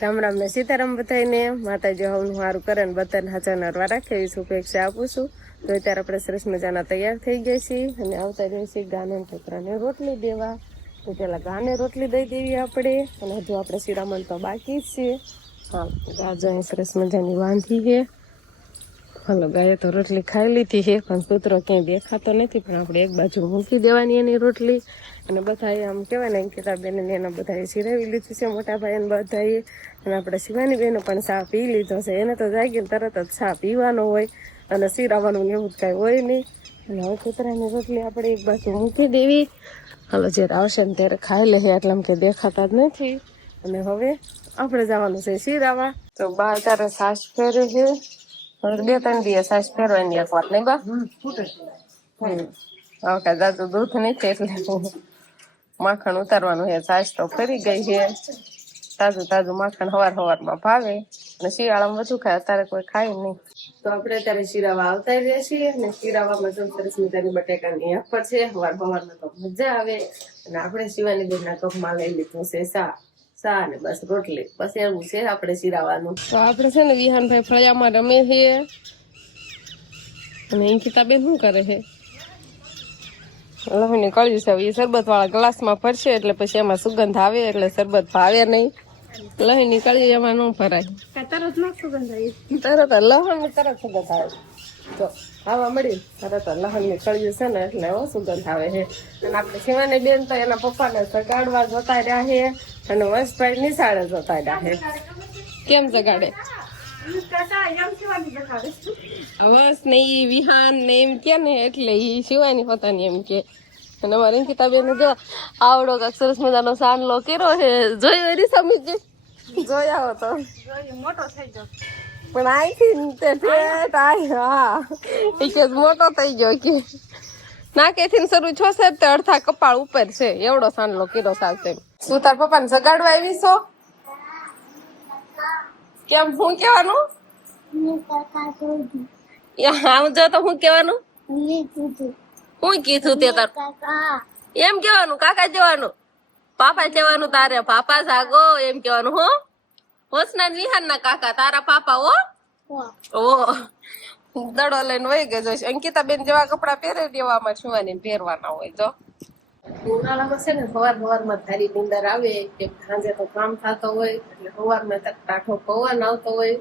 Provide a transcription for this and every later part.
રામ રામ ને સીતારામ બધાઈને માતાજી હવનું સારું કરે ને બધાને હાજર નરવા રાખે એવી શુભેચ્છા આપું છું. તો અત્યારે આપણે સરસ મજાના તૈયાર થઈ ગયા છીએ અને આવતા જઈએ છીએ ગાને છોકરાને રોટલી દેવા. તો પેલા ગાને રોટલી દઈ દેવી આપણે, અને હજુ આપણે શિરામણ તો બાકી જ છે. હા, ગાજો અહીં સરસ મજાની વાંધી છે. હાલો, ગાયે તો રોટલી ખાઈ લીધી છે, પણ કૂતરો ક્યાંય દેખાતો નથી. પણ આપણે એક બાજુ મૂકી દેવાની એની રોટલી. અને બધા આમ કહેવાય ને અંકિતાબેન ને એના બધાએ સિરાવી લીધું છે, મોટા ભાઈ બધાએ. અને આપણે શિવાની બેનો પણ ચા પી લીધો છે. એને તો જાગીને તરત જ ચા પીવાનો હોય અને સિરાવાનું ને એવું જ કાંઈ હોય નહીં. અને હવે કૂતરાની રોટલી આપણે એક બાજુ મૂકી દેવી. હાલો, જ્યારે આવશે ને ત્યારે ખાઈ લે, એટલે આમ કે દેખાતા જ નથી. અને હવે આપણે જવાનું છે સિરાવા. તો બા તારે સાસ ફેરે છે. 2-3 દિવસ સાસ ફેરવાની એક વાત નહીં બા. હવે દાદુ દૂધ નથી એટલે માખણ ઉતારવાનું છે. સાસ તો ફરી ગઈ છે. તાજું તાજું માખણ સવારમાં ભાવે, અને શિયાળામાં વધુ ખાય, અત્યારે કોઈ ખાય નહીં. તો આપણે અત્યારે શિરાવા આવતા રહીએ છીએ. અને શિરાવામાં જો સરસ મજાની બટેકાની આફર છે. સવારમાં તો મજા આવે. અને આપણે શિવાની બેનના કપમાં લઈ લીધું છે સા ને બસ રોટલી, બસ એવું છે આપણે શિરાવાનું. તો આપણે છે ને વિહાનભાઈ ફળિયામાં રમે છે, અને અંકિતાબેન શું કરે છે? લહુની કળ્યું છે. એ શરબત વાળા ગ્લાસમાં ભરશે એટલે પછી એમાં સુગંધ આવે, એટલે શરબત ભાવે નહીં. લહુની કળ્યું એમાં ન ભરાય, તરત ન સુગંધ આવે. તરત લહણ તરત સુગંધ આવે. તો આવા મળી તરત લહણની કળ્યું છે ને એટલે સુગંધ આવે છે. અને આપણે શિવાની બેન તો એના પપ્પાને સગાડવા જતા રહ્યા છે, અને વંશભાઈ નિશાળે જતા રહ્યા છે. કેમ જગાડે? અવાસ ને ઈ વિહાન ને એમ કે ને એટલે ઈ શિવાની પોતાની એમ કે. અને અમારે અંકિતાબેન જો આવડો કાક સરસ મજાનો સાનલો કર્યો છે. જોઈ એની સમીજી જોઈ આવો તો મોટો થઈ ગયો, પણ આઈથી તે ઠેઠ આઈ. હા, એ કે મોટો થઈ ગયો કે નાકેથી શરૂ છોસે તે અડધા કપાળ ઉપર છે એવડો સાનલો કર્યો સાથે. શું તાર પપ્પાને સગાડવા આવી છો? કેમ શું કેવાનું? આમ જો તો શું કેવાનું? શું કીધું તે તાર? એમ કેવાનું કાકા જવાનું, પાપા જવાનું. તારે પાપા જાગો એમ કેવાનું. હો હોસના વિહાન ના કાકા તારા પાપા. ઓ દડો લઈને વહી ગયો. અંકિતાબેન જેવા કપડા પહેરે દેવામાં છુવાની પહેરવાના હોય. જો ઉનાળામાં છે ને સવારમાં ધારી નીંદર આવે, કે સાંજે તો કામ થતો હોય, એટલે સવારમાં ટાઢો પવન આવતો હોય.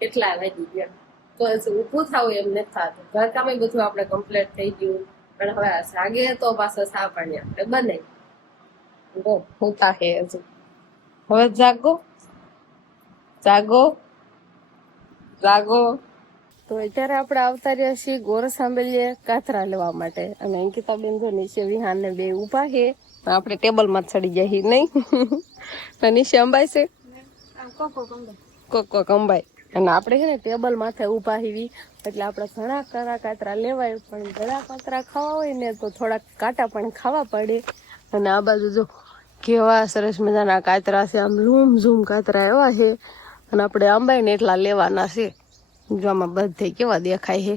કેટલા વાગી ગયા તો ઉભું થવું એમ નથી થતું. ઘરકામ બધું આપણે કમ્પ્લીટ થઈ ગયું, પણ હવે જાગે તો પાછો સા પાણી આપણે બને. હોતા હે હજુ. હવે જાગો જાગો જાગો. તો અત્યારે આપણે આવતા રહ્યા છીએ ગોરસ આંબલીએ કાથરા લેવા માટે. અને અંકિતાબેન જો નીચે વિહાન ને બે ઉભા છે. આપણે ટેબલ માં ચડી જાય નહીં. નીચે અંબાઈ છે, કોકો કંબાઈ. અને આપણે છે ને ટેબલ માથે ઉભા હીવી, એટલે આપણે ઘણા કરા કાતરા લેવાય. પણ ઘણા કાતરા ખાવા હોય ને તો થોડાક કાંટા પણ ખાવા પડે. અને આ બાજુ જો કેવા સરસ મજાના કાતરા છે, આમ લૂમ ઝૂમ કાતરા એવા છે. અને આપણે આંબાઈ ને એટલા લેવાના છે. જો આમાં બધે કેવા દેખાય છે,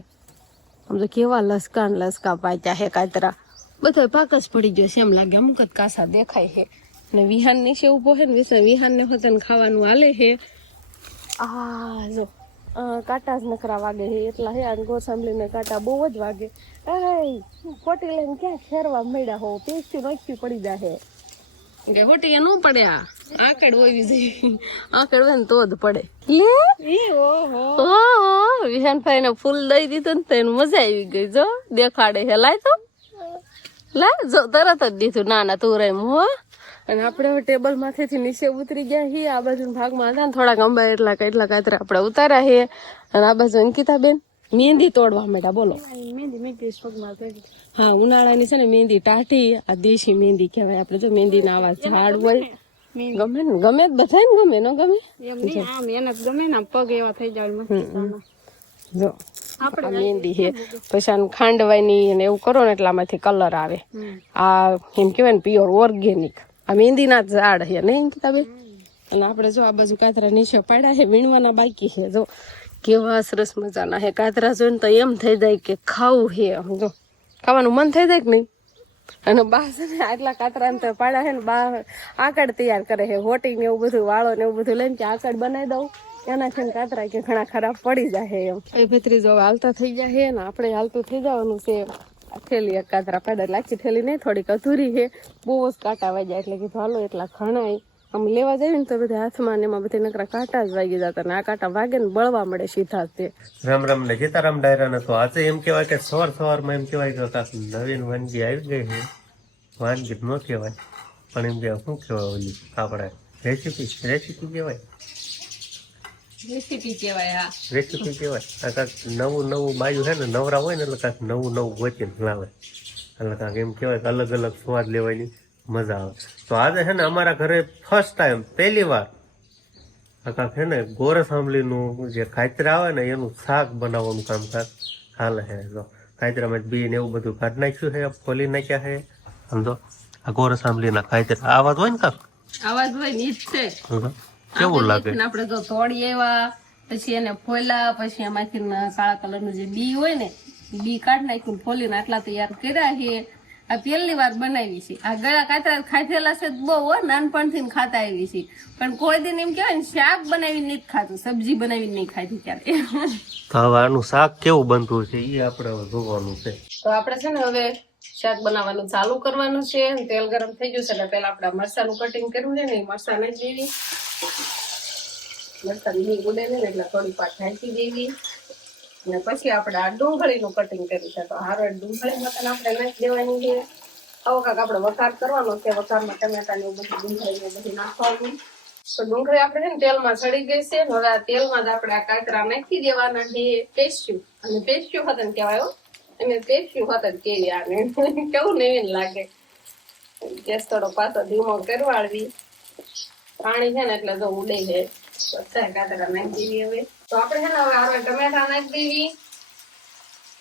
આમ તો કેવા લસકા પાચ્યા છે કાતરા. બધો પાક જ પડી ગયો છે એમ લાગે, અમુક જ કાસા દેખાય છે. અને વિહાન નીચે ઉભો છે ને, વિહાન ને હોતન ખાવાનું હાલે છે. આ જો કાંટા જ નકરા વાગે છે એટલા છે. અને ગોળ સાંભળીને કાંટા બહુ જ વાગે. ખોટી લઈને ક્યાં ફેરવા મળ્યા હો, પેસ્ટી નોખી પડી જાય કે ખોટી ન પડે. આકડ હોવી જોઈએ, આકડ હોય ને તો જ પડે. વિહાનભાઈ ને ફૂલ દઈ દીધું ને તો મજા આવી ગઈ. જો દેખાડે છે, લાય તો લા જો તરત જ દીધું. ના ના તું રેમ હો. અને આપણે હવે ટેબલ માંથી નીચે ઉતરી ગયા છીએ. આ બાજુ ભાગમાં હતા ને થોડાક અંબા એટલા કાતરા આપણે ઉતાર્યા છે. અને આ બાજુ અંકિતાબેન મહેંદી તોડવા માંડ્યા. બોલો. હા, ઉનાળાની છે ને મહેંદી ટાઢી, આ દેશી મહેંદી કહેવાય. આપણે જો મહેંદી ના આવા ઝાડ હોય, ગમે ને ગમે બધા ને ગમે ન ગમે મહેનત ગમે ને પગ એવા થઈ જાય. જો આ મહેંદી છે, પછી આને ખાંડવાની અને એવું કરો ને એટલે આમાંથી કલર આવે. આ એમ કેવાય ને પ્યોર ઓર્ગેનિક આ મહેંદી ના ઝાડ છે નહીં કિતાબે. અને આપણે જો આ બાજુ કાતરા નીચે પાડ્યા છે, વીણવાના બાકી છે. જો કેવા સરસ મજાના છે કાતરા. જોઈને તો એમ થઈ જાય કે ખાવું છે. જો ખાવાનું મન થઈ જાય કે નહીં? અને બા છે ને આટલા કાતરા તો પાડા છે ને બા આકડ તૈયાર કરે છે, હોટી ને એવું બધું વાળો ને એવું બધું લઈને કે આકડ બનાવી દઉં એનાથી ને કાતરા કે ઘણા ખરાબ પડી જાય એમ. એ ભત્રીજો હાલતા થઈ જાય ને આપણે હાલતું થઈ જવાનું છે. થેલી એક કાતરા પાડા લાખી થેલી નહીં, થોડીક અધૂરી છે, બહુ જ કાંટા વાગ્યા એટલે કીધું હાલો એટલા ઘણા આમ લેવા જાય ને તો બધા હાથમાં ને એમાં બધા નકરા કાંટા જ વાગી જતા ને આ કાંટા વાગે ને બળવા મળે સીધા તે. રામ રામ ને સીતારામ ડાયરા ને તો આજે એમ કેવાય કે સવારમાં એમ કેવાય કે કાંક નવીન વાનગી આવી ગઈ છે. વાનગી ન કહેવાય પણ એમ કે શું કહેવાય ઓલી આપણે રેસીપી કહેવાય. રેસીપી કહેવાય. રેસીપી કહેવાય. આ કાંક નવું બાયું છે ને નવરા હોય ને એટલે કાંક નવું ગોતીને લાવે એટલે કાંક એમ કહેવાય કે અલગ અલગ સ્વાદ લેવાની મજા આવે. તો આજે છે ને અમારા ઘરે ફર્સ્ટ ટાઈમ પહેલી વાર કાંક છે ને ગોરસ આંબલીનું જે ખાતરા આવે ને એનું શાક બનાવવાનું કામકાજ હાલે છે. તો ખાતરામાં બી ને એવું બધું કાઢી નાખ્યું છે, ફોલી નાખ્યા છે. સમજો આ ગોરસ આંબલીના ખાતરા આવાજ હોય ને કાંક આવાજ હોય ને ઈ જ છે. કેવું લાગે? આપણે તો તોડી આવ્યા પછી એને ફોલ્યા પછી એમાંથી કાળા કલરનું જે બી હોય ને બી કાઢી નાખ્યું ફોલીને આટલા તૈયાર કર્યા છે. આ પહેલી વાર બનાવી છે. આ ગળા કાતરા ખાધેલા છે બહુ હોય, નાનપણથી ખાતા આવી છે પણ કોઈ દિન એમ કેવાય ને શાક બનાવીને નથી ખાતું, સબ્જી બનાવીને નહીં ખાધી ક્યારે. તો હવે આનું શાક કેવું બનતું છે એ આપણે જોવાનું છે. તો આપણે છે ને હવે શાક બનાવવાનું ચાલુ કરવાનું છે. તેલ ગરમ થઈ ગયું છે એટલે પેલા આપણે મરચાનું કટિંગ કરવું છે ને મરચા નાખી દેવી. મરચા બી ઉડે ને એટલે થોડી વાર ઢાંકી દેવી અને પછી આપણે આ ડુંગળીનું કટિંગ કર્યું છે. તો હારો ડુંગળી મતલબ આપણે નાખી દેવાની છે. આવો કાંક આપણે વઘાર કરવાનો છે. વઘારમાં ટમેટા ને એવું બધું ડુંગળી ને બધું નાખવાનું. તો ડુંગળી આપણે છે ને તેલમાં સડી ગઈ છે. હવે આ તેલમાં જ આપણે આ કાતરા નાખી દેવાના છે. પેસ્યું અને પેસ્યું હતન કહેવાય અને પેસ્યું હતન કેવી આને કેવું નવીન લાગે. ગેસ થોડો પાછો ધીમો કરવાડવી. પાણી છે ને એટલે જો ઉડે છે. કાતરા નાખી દેવી હવે. તો આપણે છે ને હવે આ ટમેટા નાખી દેવી.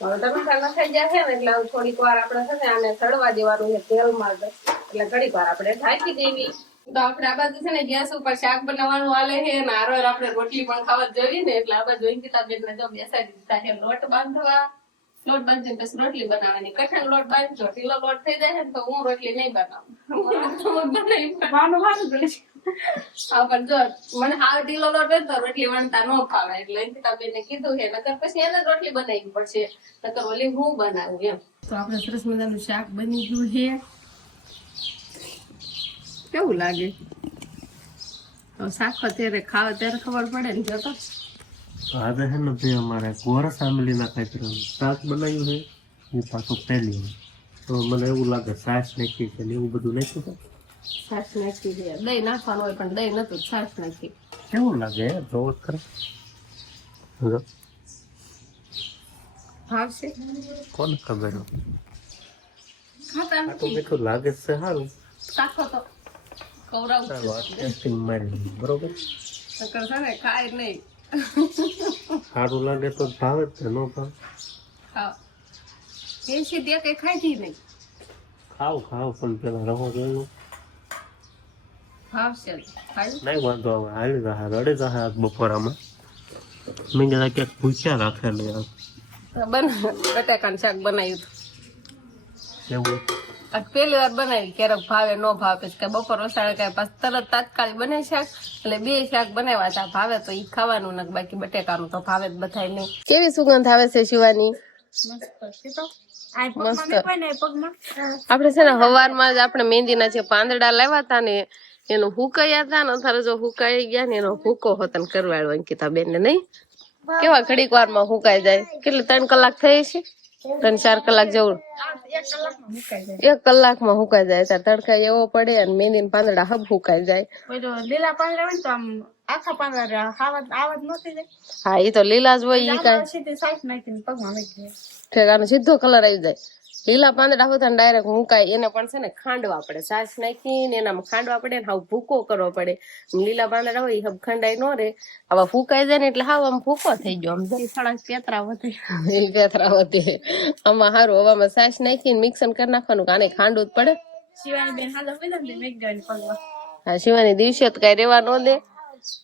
હવે ટમેટા નખાઈ જાય છે ને એટલે થોડીક વાર આપણે છે ને આને સડવા દેવાનું છે તેલમાં જ. એટલે ઘડીક વાર આપણે ઢાંકી દેવી. તો આપણે આ બાજુ છે ને ગેસ ઉપર શાક બનાવવાનું હાલે છે અને આરોર આપણે રોટલી પણ ખાવા જવી ને એટલે આ બાજુ અંકિતાબેન ને જો બેસાડી દીધા છે લોટ બાંધવા. લોટ બાંધીને પછી રોટલી બનાવવાની. કઠણ લોટ બાંધજો ઢીલો લોટ થઈ જાય ને તો હું રોટલી નહીં બનાવું. હા પણ જો મને હાવ ઢીલો લોટ હોય તો રોટલી વણતા ન ફાવે એટલે અંકિતાબેન ને કીધું છે નકર પછી એને રોટલી બનાવવી પડશે નકર ઓલી હું બનાવું એમ. તો આપણે સરસ મજાનું શાક બની ગયું છે. કેવું લાગે? શાક અત્યારે ખાવ ત્યારે ખબર પડે ને જોતો. આજે છે ને જે અમારે ગોરસ આંબલીના ખાતરાનું શાક બનાવ્યું છે એ પાછું પહેલી વાર. તો મને એવું લાગે છાશ નાખી છે ને એવું બધું નાખ્યું છે. છાશ નાખી છે. દહીં નાખવાનું હોય પણ દહીં નતું, છાશ નાખી. કેવું લાગે જોવો જ ખરા. ભાવશે કોને ખબર ખાતા તો મીઠું લાગે છે સારું. શાખો તો ખવડાવું મારી બરોબર નકર છે ને ખાય નહીં. સારું લાગે તો ભાવે જ છે, નો ભાવ ખાવ એસી દે કઈ ખાધી નહીં. ખાવ પણ પેલા રહો જોયું ભાવશે ખાય નહીં વાંધો આવે હાલી જશે રડે જશે આજ બપોરામાં. મેં કીધા ક્યાંક ભૂખ્યા રાખેલું યાર. બટાકાનું શાક બનાવ્યું હતું. એવું આ પહેલી વાર બનાવી ક્યારેક ભાવે ન ભાવે કે બપોર વસાડે કઈ પાછ તરત તાત્કાલિક બને શાક એટલે બે શાક બનાવ્યા હતા. ભાવે તો ઈ ખાવાનું ને બાકી બટેકાનું તો ભાવે જ બધાય નહીં. કેવી સુગંધ આવે છે શિવાની? મસ્ત. આપણે છે ને હવારમાં જ આપણે મહેંદીના જે પાંદડા લાવ્યા હતા ને એનું હુકાયા હતા ને અત્યારે જો હુકાઈ ગયા ને એનો ભૂકો હતો કરવાળો અંકિતાબેન ને નહીં. કેવા ઘડીક વાર માં હુકાઈ જાય. કેટલી 3 કલાક થઈ છે? 3-4 કલાક જેવું. 1 કલાકમાં હુકાઈ જાય. તડકા એવો પડે અને મહેંદી ના પાંદડા હબ હુકાઈ જાય. લીલા પાંદડા હોય તો આમ આખા પાંદડા આવત નથી જાય. હા એ તો લીલા જ હોય. ઈ કાંઈ સીધી સાઈડ નાખીને પગમાં મૂકી દે. ઠેકાનો સીધો કલર આવી જાય. લીલા પાંદડા હોય ડાયરેક્ટ મુકાય. એને પણ છે ને ખાંડવા પડે. છાશ નાખીને એનામાં ખાંડવા પડે ને હાવ ભૂકો કરવો પડે. લીલા પાંદડા હોય હબ ખંડાઈ નો રે. આવા ફૂકાઈ જાય ને એટલે હાવ આમ ભૂકો થઈ ગયો. આમ થોડા પેતરા વધે. એ પેતરા વધે. આમાં સારું હવામાં છાશ નાખીને મિક્સન કરી નાખવાનું. આને ખાંડવું જ પડે. શિવાની બેન હાલો હોય ને મેક દેવાની પગમાં. હા શિવાની દિવસે તો કઈ રેવા ન દે.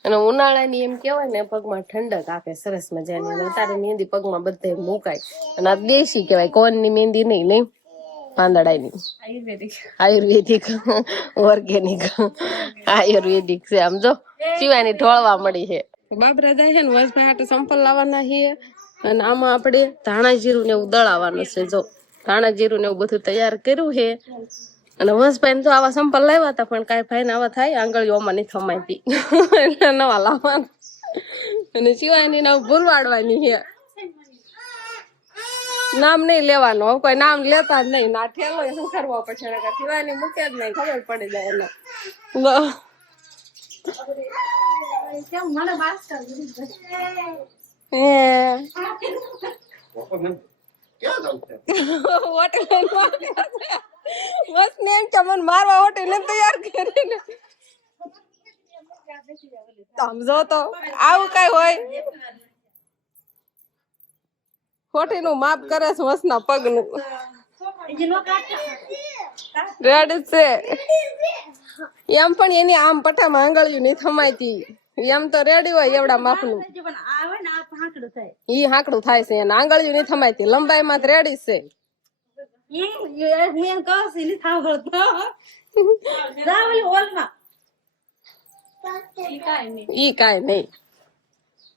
અને ઉનાળાની એમ કેવાય ને પગમાં ઠંડક આપે સરસ મજાની. અત્યારે મહેંદી પગમાં બધે મુકાય અને આ દેશી કેવાય કોનની મહેંદી નહીં. પાંદડાની આયુર્વેદિક ઓર્ગેનિક આયુર્વેદિક છે આમ જો શિવાની ઢોળવા મળી છે બાબરા જાય છે ને વસભાઈ હાટે સંપલ લાવવાના છે અને આમાં આપણે ધાણા જીરું ને એવું દળાવવાનું છે જો ધાણા જીરું ને એવું બધું તૈયાર કર્યું છે અને વસભાઈ તો આવા સંપલ લાવ્યા હતા પણ કાંઈ ભાઈ ને આવા થાય આંગળીઓમાં નહીં થમાતી એટલે નવા લાવવાના અને શિવાની ના ભૂલવાડવાની છે નામ નહીં લેવાનું હવે કોઈ નામ લેતા જ નહીં ના ઠેલો શું કરવો પછી શિવાની મૂકે જ નહીં ખબર પડી જાય એને બસ ને એમ કે મને મારવા હોટેલ તૈયાર કરીને સમજો તો આવું કઈ હોય ખોટી નું માપ કરે છે વસના પગનું રેડ છે એમ પણ એની આમ પટામાં આંગળીયું નહીં થમાતી એમ તો રેડી હોય એવડા માપનું ઈ હાંકડું થાય છે એને આંગળીયું નહીં થમાતી લંબાઈ માં રેડી છે ઈ કાઈ નહીં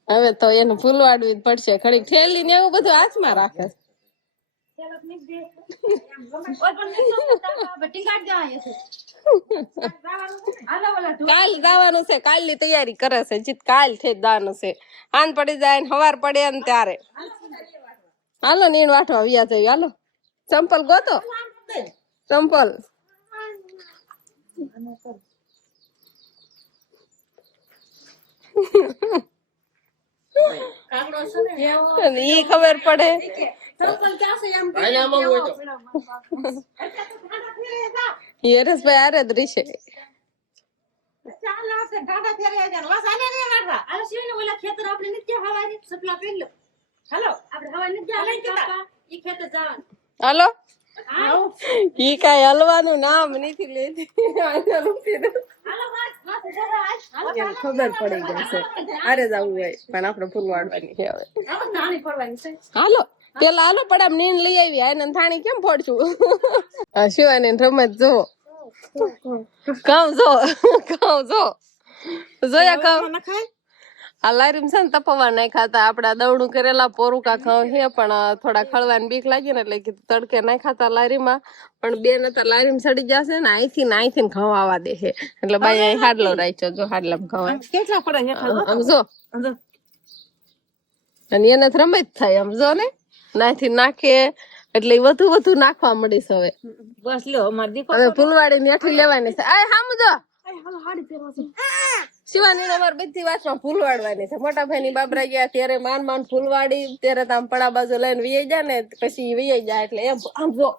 હવે તો એનું ફૂલવાડવું જ પડશે ખડીક થેલી ને એવું બધું હાથમાં રાખે કાલ દાવાનું છે કાલ ની તૈયારી કરે છે જીત કાલ થી દાવાનું છે આન પડી જાય ને હવાર પડે ને ત્યારે હાલો નીણ વાટવા વ્યા જઈએ હાલો ચંપલ ગોતો ચંપલ ઈ ખબર પડે યરેશભાઈ આરે જ રીશે હાલો ઈ કઈ હલવાનું નામ નથી લેતી ખબર પડી ગઈ છે આરે જવું હોય પણ આપડે ફૂલ વાળવાની છે હવે હાલો પેલા હાલો પડા નીંદ લઈ આવી આને થાણી કેમ ફોડશું આ શિવાની રમત જો કામ જો જોયા કામ આ લારીમ છે ને તપવા નહીં ખાતા આપડા દવડું કરેલા પોરુકા ખાવ છે પણ થોડા ખળવાની બીક લાગી ને એટલે કીધું તડકે નહીં ખાતા લારીમાં પણ બેન હતા લારીમ સડી જશે ને અહીંથી ને ખવાવા દે છે એટલે બાઈ અહીં હાડલો રાખ્યો જો હાડલામાં ખવાય કેટલા પડે આમ જો અને એને રમત થાય આમ જો ને નાથી નાખે એટલે વધુ નાખવા મળીશ હવે બસ લ્યો અમાર દીકરો હવે ફૂલવાડી ની અઠી લેવાની છે આ હામ જો શિવાની અમાર બધી વાતમાં ફૂલ વાળવાની છે મોટા ભાઈ ની બાબરા ગયા ત્યારે માન ફૂલ વાડી ત્યારે તો આમ પડા બાજુ લઈને વીઆઈ જાય ને પછી વીઆઈ જાય એટલે એમ આમ જો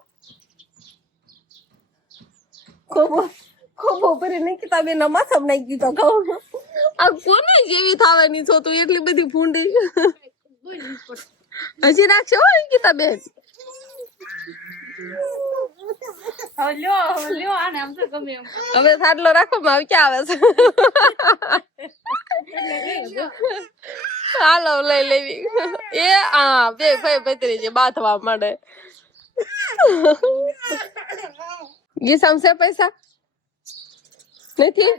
ખોબો ભરી નિકિતા બેન માથામાં નાખી દીધો કહું આ કોને જેવી થવાની છો તું એટલી બધી ફૂંડી હજી રાખશે હો નિકિતા બેન હવે થાટલો રાખો માં ક્યાં આવે છે હાલો લઈ લેવી એ આ બે ભાઈ ભત્રી જે બાથવા મળે ગીસામ છે પૈસા નથી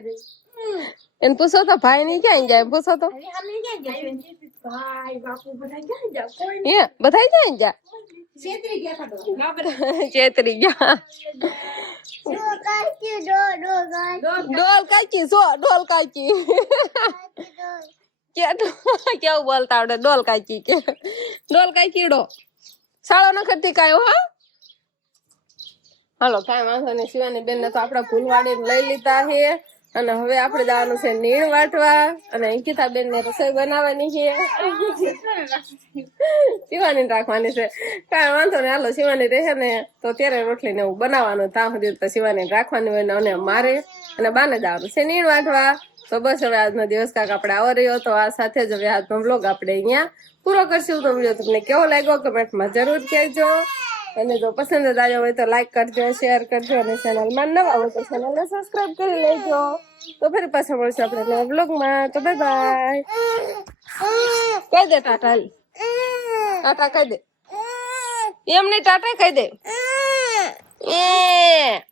એને પૂછો તો ભાઈ ની ક્યાં જાય પૂછો તો બધા ક્યાં જા ચેતરી ગયા ડોલ કાચી કેવું બોલતા આવડે ડોલ કાચી કે ડોલ કાચીડો શાળો ન કરતી કાયો હા હાલો કાંઈ વાંધો નહીં શિવાની બેન ને તો આપડા ફૂલવાડી લઈ લીધા છે અને હવે આપણે જવાનું છે નીણ વાટવા અને અંકિતા બેન ને રસોઈ બનાવવાની છે શિવાની રાખવાની છે કાંઈ વાંધો નહીં હાલો શિવાની રહે ને તો ત્યારે રોટલી ને એવું બનાવવાનું ત્યાં સુધી તો શિવાની રાખવાની હોય ને અને મારે અને બાને જવાનું છે નીણ વાટવા તો બસ હવે આજનો દિવસ કાંક આપણે આવો રહ્યો તો આ સાથે જ હવે આજનો બ્લોગ આપણે અહીંયા પૂરો કરશું તો વિડીયો તમને કેવો લાગ્યો કમેન્ટમાં જરૂર કહેજો અને જો પસંદ જ આવ્યો હોય તો લાઈક કરજો શેર કરજો અને ચેનલમાં નવા હોય તો ચેનલને સબસ્ક્રાઇબ કરી લેજો તો ફરી પાછા મળશું આપણે નવા બ્લોગમાં તો બાય બાય કહી દે ટાટા ટાટા કહી દે એમ નહીં ટાટા કહી દે એ